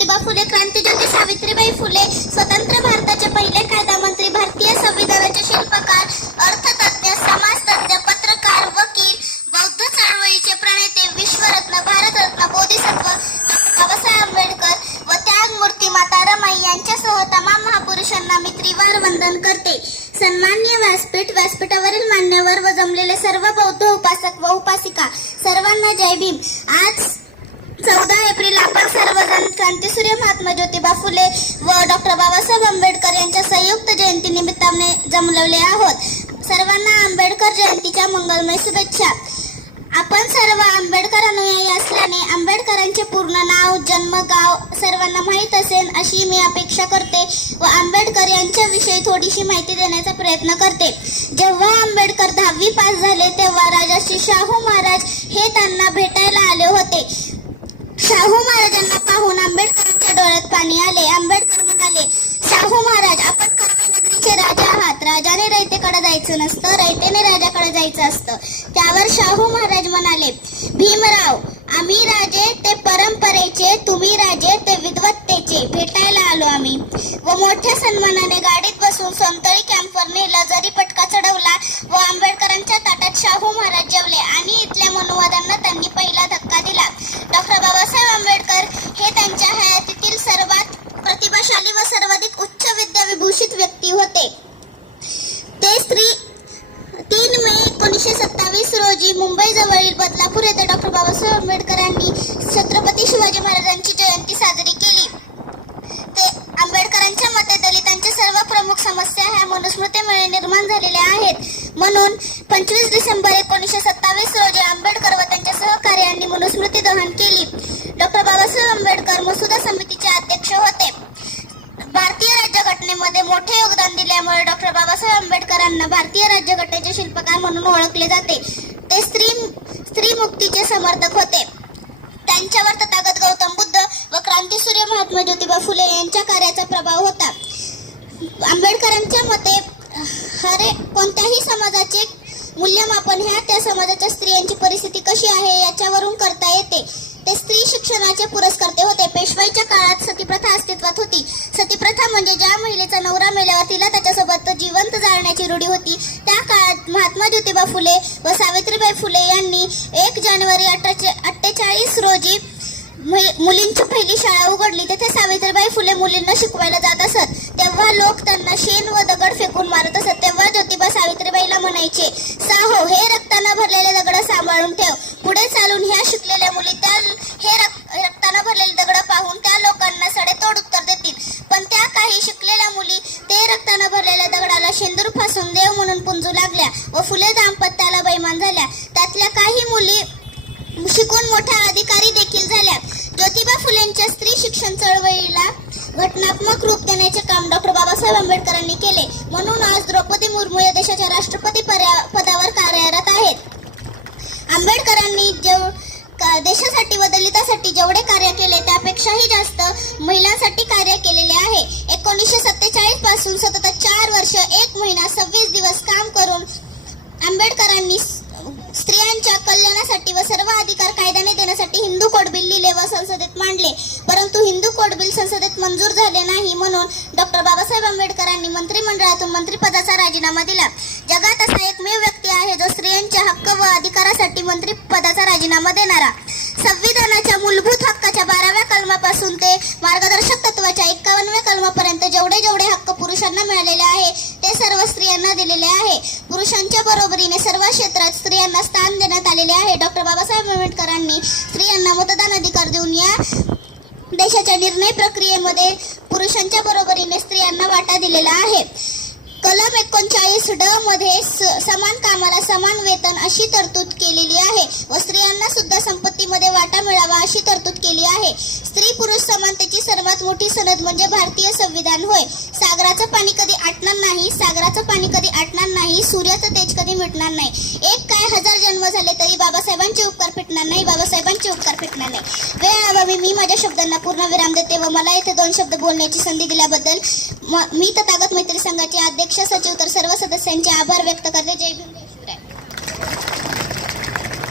ज्योतिबा फुले, क्रांतीज्योती सावित्रीबाई फुले, स्वतंत्र भारताचे पहिले कायदामंत्री, भारतीय संविधानाचे शिल्पकार, अर्थतज्ञ, समाजतज्ञ, पत्रकार, वकील, बौद्ध चळवळीचे प्रणेते, विश्वरत्न, भारतरत्न, बोधिसत्व बाबासाहेब आंबेडकर व त्यागमूर्ती माता रमाई यांच्यासह तमाम महापुरुषांना मी त्रिवार वंदन करते. सन्माननीय व्यासपीठ, व्यासपीठावरील मान्यवर व जमलेले सर्व बौद्ध उपासक व उपासिका, सर्वांना जय भीम. आज 14 एप्रिल आपण सर्वजण क्रांतीसूर्य महात्मा ज्योतिबा फुले व डॉक्टर बाबासाहेब आंबेडकर यांच्या संयुक्त जयंती निमित्ताने जमलेले आहोत. सर्वांना आंबेडकर जयंतीच्या मंगलमय शुभेच्छा. आपण सर्व आंबेडकर अनुयायी असल्याने आंबेडकरांचे पूर्ण नाव, जन्म, गाव सर्वांना माहीत असेल अशी मी अपेक्षा करते व आंबेडकर यांच्याविषयी थोडीशी माहिती देण्याचा प्रयत्न करते. जेव्हा आंबेडकर 10वी पास झाले तेव्हा राजर्षी शाहू महाराज हे त्यांना भेटायला आले होते. शाहू महाराजांना पाहून आंबेडकरांच्या डोळ्यात पाणी आले. आंबेडकर म्हणाले, शाहू महाराज, आपण कर्वेनगरीचे राजा आहात. राजाने रयतेकडे जायचं नसतं, रयतेने राजाकडे जायचं असतं. त्यावर शाहू महाराज म्हणाले, भीमराव, आम्ही राजे ते परंपरेचे, तुम्ही राजे ते विद्वत्तेचे. भेटायला आलो आम्ही. व मोठ्या सन्मानाने गाडीत बसून सोनतळी कॅम्पवर नेलं. जरी पटका चढवला व आंबेडकरांच्या ताटात शाहू महाराज जेवले आणि इथल्या मनुवादांना त्यांनी पहिला धक्का दिला. डॉक्टर बाबासाहेब आंबेडकर हे त्यांच्या हयातीतील सर्वात प्रतिभाशाली व सर्वाधिक उच्च विद्याविभूषित व्यक्ती होते. ते 3 मे 1927 रोजी मुंबईजवळील बदलापूर येथे डॉक्टर बाबासाहेब आंबेडकरांनी छत्रपती शिवाजी महाराजांची जयंती साजरी केली. ते आंबेडकरांच्या मते दलितांच्या सर्व प्रमुख समस्या ह्या मनुस्मृतीमुळे निर्माण झालेल्या आहेत. म्हणून 25 डिसेंबर 1927 रोजी आंबेडकर व त्यांच्या सहकार्यांनी मनुस्मृती दहन केली. डॉक्टर बाबासाहेब आंबेडकर मसुदा समितीचे अध्यक्ष होते. भारतीय राज्यघटनेमध्ये मोठे योगदान दिल्यामुळे डॉक्टर बाबासाहेब आंबेडकरांना भारतीय राज्यघटनेचे शिल्पकार म्हणून ओळखले जाते. ते स्त्री मुक्तीचे समर्थक होते. त्यांच्यावर तथागत गौतम बुद्ध व क्रांतीसूर्य महात्मा ज्योतिबा फुले यांच्या कार्याचा प्रभाव होता. आंबेडकरांच्या मते कोणत्याही समाजाचे मूल्यमापन ह्या त्या समाजाच्या स्त्रियांची परिस्थिती कशी आहे याच्यावरून करता येते. ते स्त्री शिक्षणाचे पुरस्कर्ते होते. पेशवाईच्या काळात सतीप्रथा अस्तित्वात होती. सतीप्रथा म्हणजे ज्या महिलेचा नवरा मेल्यावर तिला त्याच्यासोबत जिवंत जाळण्याची रूढी होती. त्या काळात महात्मा ज्योतिबा फुले व सावित्रीबाई फुले यांनी 1 जानेवारी 1848 रोजी मुलींची पहिली शाळा उघडली. तेथे सावित्रीबाई फुले मुलींना शिकवायला जात असत. तेव्हा लोक त्यांना शेण व दगड फेकून मारत असत. तेव्हा ज्योतिबा सावित्रीबाईला म्हणायचे, साहो, हे रक्तानं भरलेले दगड सांभाळून ठेव. पुढे चालून ह्या शिकलेल्या मुली हे रक्तानं भरलेले दगड पाहून त्या लोकांना सडेतोड उत्तर देतील. पण त्या काही शिकलेल्या मुली ते रक्तानं भरलेल्या दगडाला शेंदूर फासून देव म्हणून पुंजू लागल्या व फुले दाम्पत्याला बैमान झाल्या. त्यातल्या काही मुली शिकून मोठ्या अधिकारी देखील झाल्या. ज्योतिबा फुलेंच्या स्त्री शिक्षण चळवळीला घटनात्मक रूप देण्याचे काम डॉक्टर बाबासाहेब आंबेडकरांनी केले. म्हणून आज द्रौपदी मुर्मू या देशाच्या राष्ट्रपती पदावर कार्यरत आहेत. आंबेडकरांनी देशासाठी व दलितांसाठी जेवढे कार्य केले त्यापेक्षाही जास्त महिलांसाठी कार्य केलेले आहे. 1947 पासून सतत 4 वर्ष 1 महिना 26 दिवस काम करून आंबेडकरांनी स्त्रियांच्या कल्याणासाठी व सर्व अधिकार कायद्याने देण्यासाठी हिंदू कोड बिल लिहिले व संसदेत मांडले. परंतु हिंदू कोड बिल संसदेत मंजूर झाले नाही. म्हणून डॉक्टर बाबासाहेब आंबेडकरांनी मंत्रिमंडळातून मंत्रिपदाचा राजीनामा दिला. जगात असा एकमेव व्यक्ती आहे जो स्त्रियांच्या हक्क व अधिकारासाठी मंत्रिपदाचा राजीनामा देणारा. संविधानाच्या मूलभूत हक्काच्या 12व्या कलमापासून ते मार्गदर्शक तत्वाच्या 51व्या कलमापर्यंत जेवढे हक्क पुरुषांना मिळालेले आहे ते सर्व स्त्रियांना दिलेले आहे. पुरुषांच्या बरोबरीने सर्व क्षेत्रात स्त्रियांना स्थान देण्यात आलेले आहे. डॉक्टर बाबासाहेब आंबेडकरांनी स्त्रियांना मतदान अधिकार देऊन या देशाच्या निर्णय प्रक्रियेमध्ये पुरुषांच्या बरोबरीने स्त्रियांना वाटा दिलेला आहे. कलम 39 ड मध्ये समान कामाला समान वेतन अशी तरतूद केलेली आहे व स्त्रियांना सुद्धा संपत्तीमध्ये वाटा मिळावा अशी तरतूद केली आहे. स्त्री पुरुष समानतेची सर्वात मोठी सनद म्हणजे भारतीय संविधान होय. सागराचं पाणी कधी आटणार नाही, सागराचं पाणी कधी आटणार नाही, सूर्याचं तेज कधी मिटणार नाही. एक काय 1000 जन्म झाले तरी बाबासाहेबांचे उपकार फिटणार नाही, बाबासाहेबांचे उपकार फिटणार नाही. वेळाअभावी मी माझ्या शब्दांना पूर्ण विराम देते व मला येथे 2 शब्द बोलण्याची संधी दिल्याबद्दल मी तथागत मैत्री संघाचे अध्यक्ष, सचिव तर सर्व सदस्यांचे आभार व्यक्त करते.